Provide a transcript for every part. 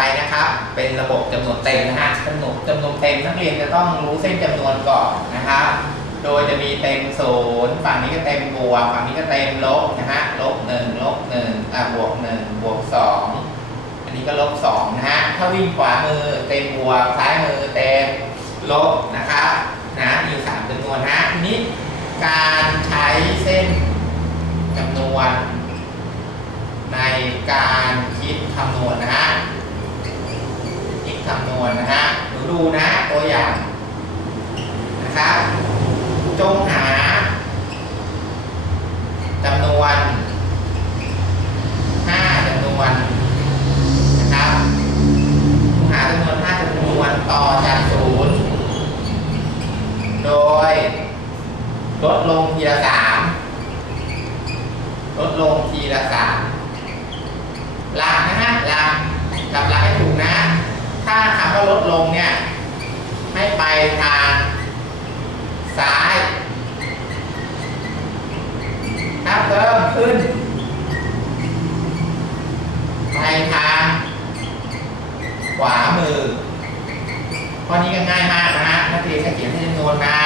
ไปนะครับ เป็นระบบจำนวนเต็มนะฮะจำนวนจำนวนเต็มนักเรียนจะต้องรู้เส้นจำนวนก่อนนะครับ โดยจะมีเต็มศูนย์ฝั่งนี้ก็เต็มบวกฝั่งนี้ก็เต็มลบนะฮะลบหนึ่งลบหนึ่งอะบวกหนึ่งบวกสองอันนี้ก็ลบสองนะฮะถ้าวิ่งขวามือเต็มบวกซ้ายมือเต็มลบนะครับนะมีสามจำนวนนะทีนี้การใช้เส้นจำนวน ในการคิดคำนวณนะฮะ คำนวณนนะฮะหนูดูนะตัวอย่างนะครับจงหาจำนวน5จำนวนนะครับจงหาจำนวน5จำนวนต่อจากศูนย์โดยลดลงทีละ3ลดลงทีละ3 ลดลงเนี่ย ให้ไปทางซ้าย ถ้าเพิ่มขึ้น ไปทางขวามือข้อนี้ก็ง่ายมากนะฮะนักเรียนก็เขียนให้จำนวนมา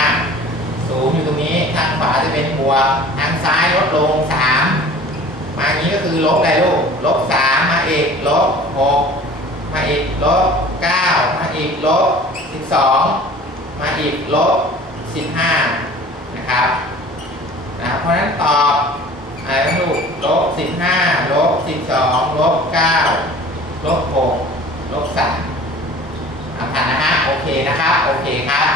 สูงอยู่ตรงนี้ ทางขวาจะเป็นบวก ทางซ้ายลดลง 3 มาอย่างนี้ก็คือลบอะไรลูก ลบ 3 มาเอกลบ 6 มาอีกลบ9มาอีกลบ12 มาอีกลบ15นะครับนะเพราะฉะนั้นตอบอะไรบ้างลูกลบ15ลบ12ลบ9ลบ6ลบ3ผ่านนะฮะโอเคนะครับ โอเคครับ